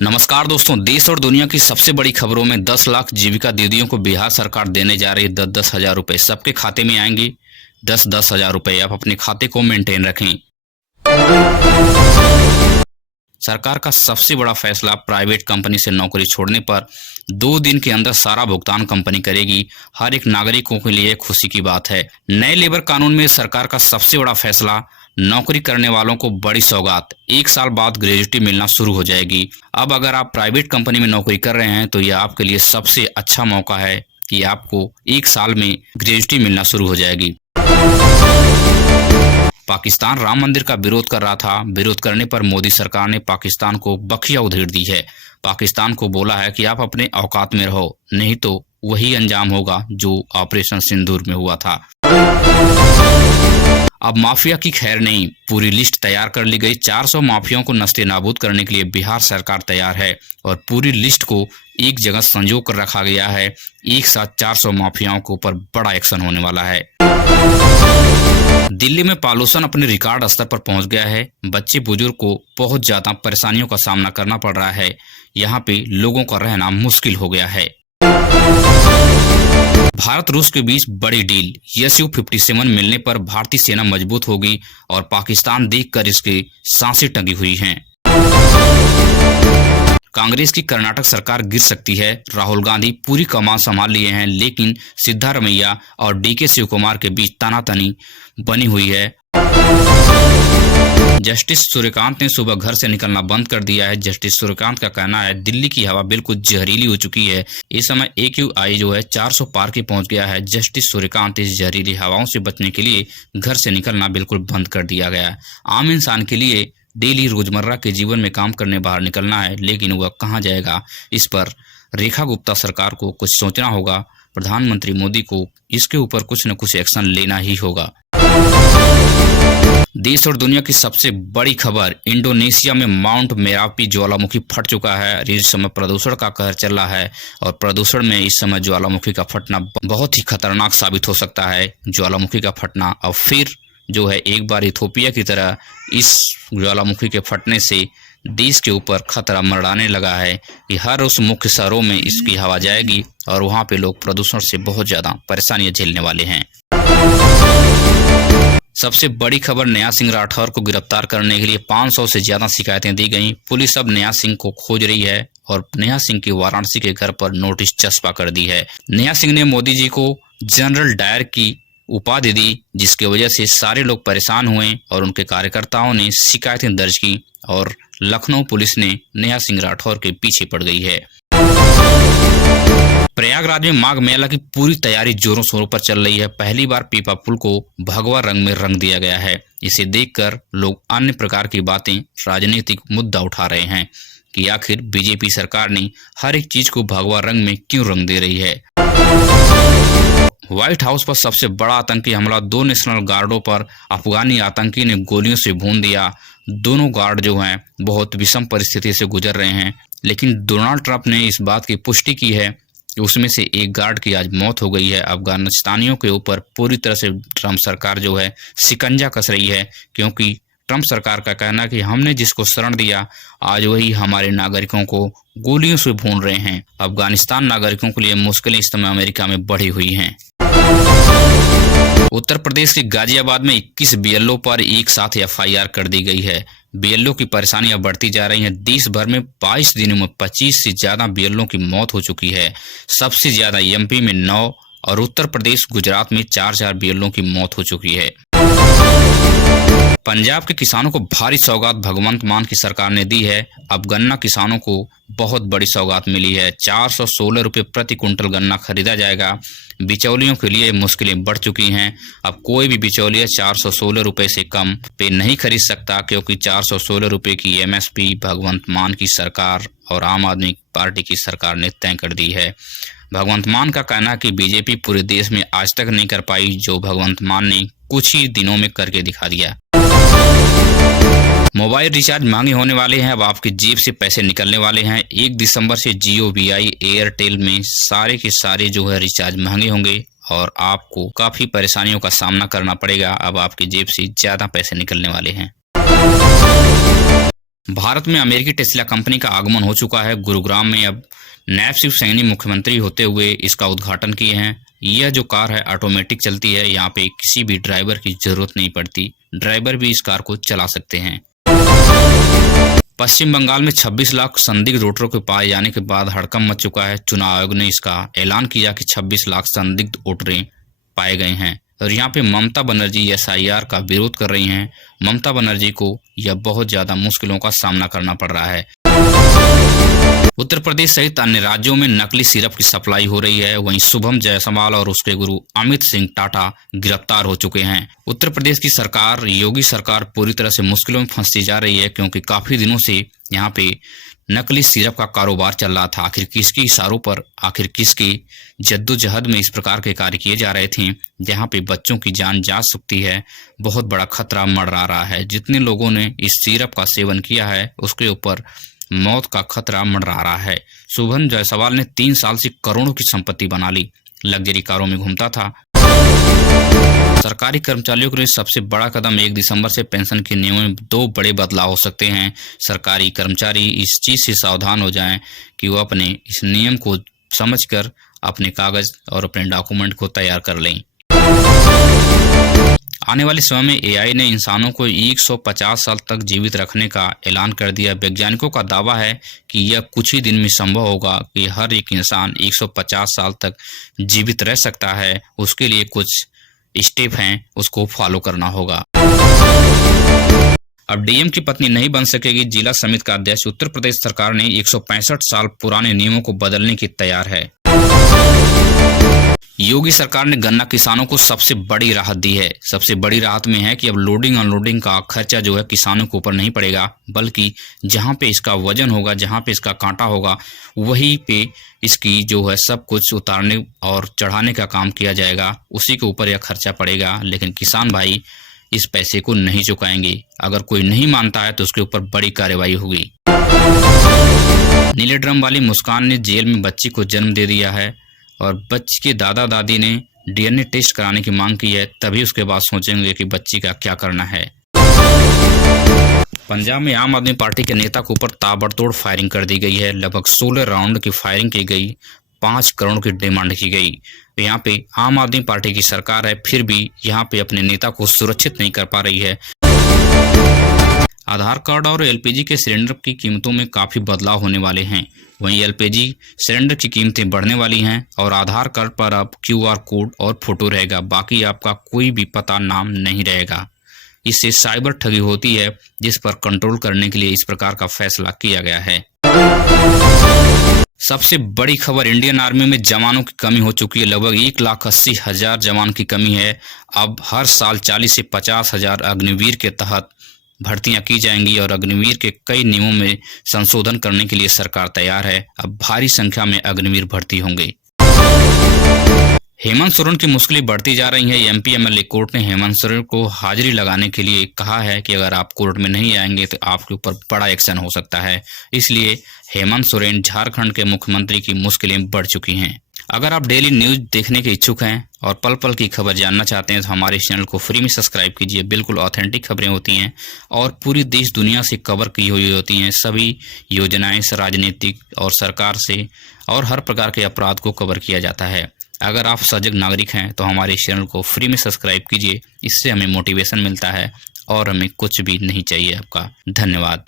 नमस्कार दोस्तों, देश और दुनिया की सबसे बड़ी खबरों में 10 लाख जीविका दीदियों को बिहार सरकार देने जा रही है 10-10 हजार रुपए। सबके खाते में आएंगे 10-10 हजार रुपए। आप अपने खाते को मेंटेन रखें। सरकार का सबसे बड़ा फैसला, प्राइवेट कंपनी से नौकरी छोड़ने पर 2 दिन के अंदर सारा भुगतान कंपनी करेगी। हर एक नागरिकों के लिए खुशी की बात है। नए लेबर कानून में सरकार का सबसे बड़ा फैसला, नौकरी करने वालों को बड़ी सौगात, 1 साल बाद ग्रेजुटी मिलना शुरू हो जाएगी। अब अगर आप प्राइवेट कंपनी में नौकरी कर रहे हैं तो यह आपके लिए सबसे अच्छा मौका है कि आपको 1 साल में ग्रेजुटी मिलना शुरू हो जाएगी। पाकिस्तान राम मंदिर का विरोध कर रहा था। विरोध करने पर मोदी सरकार ने पाकिस्तान को बखिया उधेड़ दी है। पाकिस्तान को बोला है कि आप अपने औकात में रहो, नहीं तो वही अंजाम होगा जो ऑपरेशन सिंदूर में हुआ था। अब माफिया की खैर नहीं, पूरी लिस्ट तैयार कर ली गई। 400 माफियाओं को नस्ते नाबूद करने के लिए बिहार सरकार तैयार है और पूरी लिस्ट को एक जगह संजो कर रखा गया है। एक साथ 400 माफियाओं के ऊपर बड़ा एक्शन होने वाला है। दिल्ली में पॉल्यूशन अपने रिकॉर्ड स्तर पर पहुंच गया है। बच्चे बुजुर्ग को बहुत ज्यादा परेशानियों का सामना करना पड़ रहा है। यहाँ पे लोगों का रहना मुश्किल हो गया है। भारत रूस के बीच बड़ी डील, Su-57 मिलने पर भारतीय सेना मजबूत होगी और पाकिस्तान देखकर इसके सांसें टंगी हुई हैं। कांग्रेस की कर्नाटक सरकार गिर सकती है। राहुल गांधी पूरी कमान संभाल लिए हैं, लेकिन सिद्धारमैया और DK शिव कुमार के बीच तनातनी बनी हुई है। जस्टिस सूर्यकांत ने सुबह घर से निकलना बंद कर दिया है। जस्टिस सूर्यकांत का कहना है दिल्ली की हवा बिल्कुल जहरीली हो चुकी है। इस समय AQI जो है 400 पार के पहुंच गया है। जस्टिस सूर्यकांत, इस जहरीली हवाओं से बचने के लिए घर से निकलना बिल्कुल बंद कर दिया गया है। आम इंसान के लिए डेली रोजमर्रा के जीवन में काम करने बाहर निकलना है, लेकिन वह कहाँ जाएगा? इस पर रेखा गुप्ता सरकार को कुछ सोचना होगा। प्रधानमंत्री मोदी को इसके ऊपर कुछ न कुछ एक्शन लेना ही होगा। देश और दुनिया की सबसे बड़ी खबर, इंडोनेशिया में माउंट मेरापी ज्वालामुखी फट चुका है। इस समय प्रदूषण का कहर चल रहा है और प्रदूषण में इस समय ज्वालामुखी का फटना बहुत ही खतरनाक साबित हो सकता है। ज्वालामुखी का फटना अब फिर जो है एक बार इथोपिया की तरह इस ज्वालामुखी के फटने से देश के ऊपर खतरा मंडराने लगा है कि हर उस मुख्य शहरों में इसकी हवा जाएगी और वहां पे लोग प्रदूषण से बहुत ज्यादा परेशानियां झेलने वाले हैं। सबसे बड़ी खबर, नया सिंह राठौर को गिरफ्तार करने के लिए 500 से ज्यादा शिकायतें दी गई। पुलिस अब नया सिंह को खोज रही है और नया सिंह की वाराणसी के घर पर नोटिस चस्पा कर दी है। नया सिंह ने मोदी जी को जनरल डायर की उपाधि दी, जिसकी वजह से सारे लोग परेशान हुए और उनके कार्यकर्ताओं ने शिकायतें दर्ज की और लखनऊ पुलिस ने नया सिंह राठौर के पीछे पड़ गई है। प्रयागराज में माघ मेला की पूरी तैयारी जोरों शोरों पर चल रही है। पहली बार पीपा पुल को भगवा रंग में रंग दिया गया है। इसे देखकर लोग अन्य प्रकार की बातें, राजनीतिक मुद्दा उठा रहे हैं कि आखिर बीजेपी सरकार ने हर एक चीज को भगवा रंग में क्यों रंग दे रही है। व्हाइट हाउस पर सबसे बड़ा आतंकी हमला, 2 नेशनल गार्डों पर अफगानी आतंकी ने गोलियों से भून दिया। दोनों गार्ड जो हैं बहुत विषम परिस्थिति से गुजर रहे हैं, लेकिन डोनाल्ड ट्रंप ने इस बात की पुष्टि की है कि उसमें से एक गार्ड की आज मौत हो गई है। अफगानिस्तानियों के ऊपर पूरी तरह से ट्रंप सरकार जो है शिकंजा कस रही है, क्योंकि ट्रंप सरकार का कहना है कि हमने जिसको शरण दिया आज वही हमारे नागरिकों को गोलियों से भून रहे हैं। अफगानिस्तान नागरिकों के लिए मुश्किलें इस समय अमेरिका में बढ़ी हुई हैं। उत्तर प्रदेश के गाजियाबाद में 21 BLO पर एक साथ FIR कर दी गई है। BLO की परेशानियां बढ़ती जा रही हैं। देश भर में 22 दिनों में 25 से ज्यादा BLO की मौत हो चुकी है। सबसे ज्यादा MP में 9 और उत्तर प्रदेश, गुजरात में 4 BLO की मौत हो चुकी है। पंजाब के किसानों को भारी सौगात भगवंत मान की सरकार ने दी है। अब गन्ना किसानों को बहुत बड़ी सौगात मिली है। 416 रुपये प्रति कुंटल गन्ना खरीदा जाएगा। बिचौलियों के लिए मुश्किलें बढ़ चुकी हैं। अब कोई भी बिचौलिया 416 रुपये से कम पे नहीं खरीद सकता, क्योंकि 416 रुपये की MSP भगवंत मान की सरकार और आम आदमी पार्टी की सरकार ने तय कर दी है। भगवंत मान का कहना है कि बीजेपी पूरे देश में आज तक नहीं कर पाई जो भगवंत मान ने कुछ ही दिनों में करके दिखा दिया। मोबाइल रिचार्ज महंगे होने वाले हैं। अब आपकी जेब से पैसे निकलने वाले हैं। 1 दिसंबर से जियो, VI, एयरटेल में सारे के सारे जो है रिचार्ज महंगे होंगे और आपको काफी परेशानियों का सामना करना पड़ेगा। अब आपकी जेब से ज्यादा पैसे निकलने वाले हैं। भारत में अमेरिकी टेस्ला कंपनी का आगमन हो चुका है। गुरुग्राम में अब नायब शिव सैनी मुख्यमंत्री होते हुए इसका उद्घाटन किए हैं। यह जो कार है ऑटोमेटिक चलती है, यहाँ पे किसी भी ड्राइवर की जरूरत नहीं पड़ती, ड्राइवर भी इस कार को चला सकते हैं। पश्चिम बंगाल में 26 लाख संदिग्ध वोटरों के पाए जाने के बाद हड़कंप मच चुका है। चुनाव आयोग ने इसका ऐलान किया कि 26 लाख संदिग्ध वोटर पाए गए हैं और यहाँ पे ममता बनर्जी SIR का विरोध कर रही हैं। ममता बनर्जी को यह बहुत ज्यादा मुश्किलों का सामना करना पड़ रहा है। उत्तर प्रदेश सहित अन्य राज्यों में नकली सिरप की सप्लाई हो रही है। वहीं शुभम जायसवाल और उसके गुरु अमित सिंह टाटा गिरफ्तार हो चुके हैं। उत्तर प्रदेश की सरकार, योगी सरकार पूरी तरह से मुश्किलों में फंसती जा रही है, क्योंकि काफी दिनों से यहाँ पे नकली सिरप का कारोबार चल रहा था। आखिर किसके इशारों पर, आखिर किसकी जद्दोजहद में इस प्रकार के कार्य किए जा रहे थे, जहाँ पे बच्चों की जान जा सकती है, बहुत बड़ा खतरा मंडरा रहा है। जितने लोगों ने इस सिरप का सेवन किया है उसके ऊपर मौत का खतरा मंडरा रहा है। शुभम जायसवाल ने 3 साल से करोड़ों की संपत्ति बना ली, लग्जरी कारों में घूमता था। सरकारी कर्मचारियों के लिए सबसे बड़ा कदम 1 दिसंबर से पेंशन के नियमों में 2 बड़े बदलाव हो सकते हैं। सरकारी कर्मचारी इस चीज से सावधान हो जाएं कि वो अपने इस नियम को समझकर अपने कागज और अपने डॉक्यूमेंट को तैयार कर लें। आने वाले समय में AI ने इंसानों को 150 साल तक जीवित रखने का ऐलान कर दिया। वैज्ञानिकों का दावा है कि यह कुछ ही दिन में संभव होगा कि हर एक इंसान 150 साल तक जीवित रह सकता है। उसके लिए कुछ स्टेप हैं, उसको फॉलो करना होगा। अब DM की पत्नी नहीं बन सकेगी जिला समिति का अध्यक्ष। उत्तर प्रदेश सरकार ने 165 साल पुराने नियमों को बदलने की तैयार है। योगी सरकार ने गन्ना किसानों को सबसे बड़ी राहत दी है। सबसे बड़ी राहत में है कि अब लोडिंग अनलोडिंग का खर्चा जो है किसानों के ऊपर नहीं पड़ेगा, बल्कि जहां पे इसका वजन होगा, जहां पे इसका कांटा होगा, वहीं पे इसकी जो है सब कुछ उतारने और चढ़ाने का काम किया जाएगा। उसी के ऊपर यह खर्चा पड़ेगा। लेकिन किसान भाई इस पैसे को नहीं चुकाएंगे। अगर कोई नहीं मानता है तो उसके ऊपर बड़ी कार्रवाई होगी। नीले ड्रम वाली मुस्कान ने जेल में बच्ची को जन्म दे दिया है और बच्ची के दादा दादी ने DNA टेस्ट कराने की मांग की है। तभी उसके बाद सोचेंगे कि बच्ची का क्या करना है। पंजाब में आम आदमी पार्टी के नेता के ऊपर ताबड़तोड़ फायरिंग कर दी गई है। लगभग 16 राउंड की फायरिंग की गई, 5 करोड़ की डिमांड की गई। तो यहाँ पे आम आदमी पार्टी की सरकार है, फिर भी यहाँ पे अपने नेता को सुरक्षित नहीं कर पा रही है। आधार कार्ड और LPG के सिलेंडर की कीमतों में काफी बदलाव होने वाले हैं। वहीं LPG सिलेंडर की कीमतें बढ़ने वाली हैं और आधार कार्ड पर अब QR कोड और फोटो रहेगा, बाकी आपका कोई भी पता नाम नहीं रहेगा। इससे साइबर ठगी होती है, जिस पर कंट्रोल करने के लिए इस प्रकार का फैसला किया गया है। सबसे बड़ी खबर, इंडियन आर्मी में जवानों की कमी हो चुकी है। लगभग 1,80,000 जवान की कमी है। अब हर साल 40 से 50,000 अग्निवीर के तहत भर्तियां की जाएंगी और अग्निवीर के कई नियमों में संशोधन करने के लिए सरकार तैयार है। अब भारी संख्या में अग्निवीर भर्ती होंगे। हेमंत सोरेन की मुश्किलें बढ़ती जा रही हैं। MP MLA कोर्ट ने हेमंत सोरेन को हाजिरी लगाने के लिए कहा है कि अगर आप कोर्ट में नहीं आएंगे तो आपके ऊपर बड़ा एक्शन हो सकता है। इसलिए हेमंत सोरेन, झारखंड के मुख्यमंत्री की मुश्किलें बढ़ चुकी हैं। अगर आप डेली न्यूज देखने के इच्छुक हैं और पल पल की खबर जानना चाहते हैं तो हमारे चैनल को फ्री में सब्सक्राइब कीजिए। बिल्कुल ऑथेंटिक खबरें होती हैं और पूरी देश दुनिया से कवर की हुई होती हैं। सभी योजनाएं राजनीतिक और सरकार से और हर प्रकार के अपराध को कवर किया जाता है। अगर आप सजग नागरिक हैं तो हमारे चैनल को फ्री में सब्सक्राइब कीजिए। इससे हमें मोटिवेशन मिलता है और हमें कुछ भी नहीं चाहिए। आपका धन्यवाद।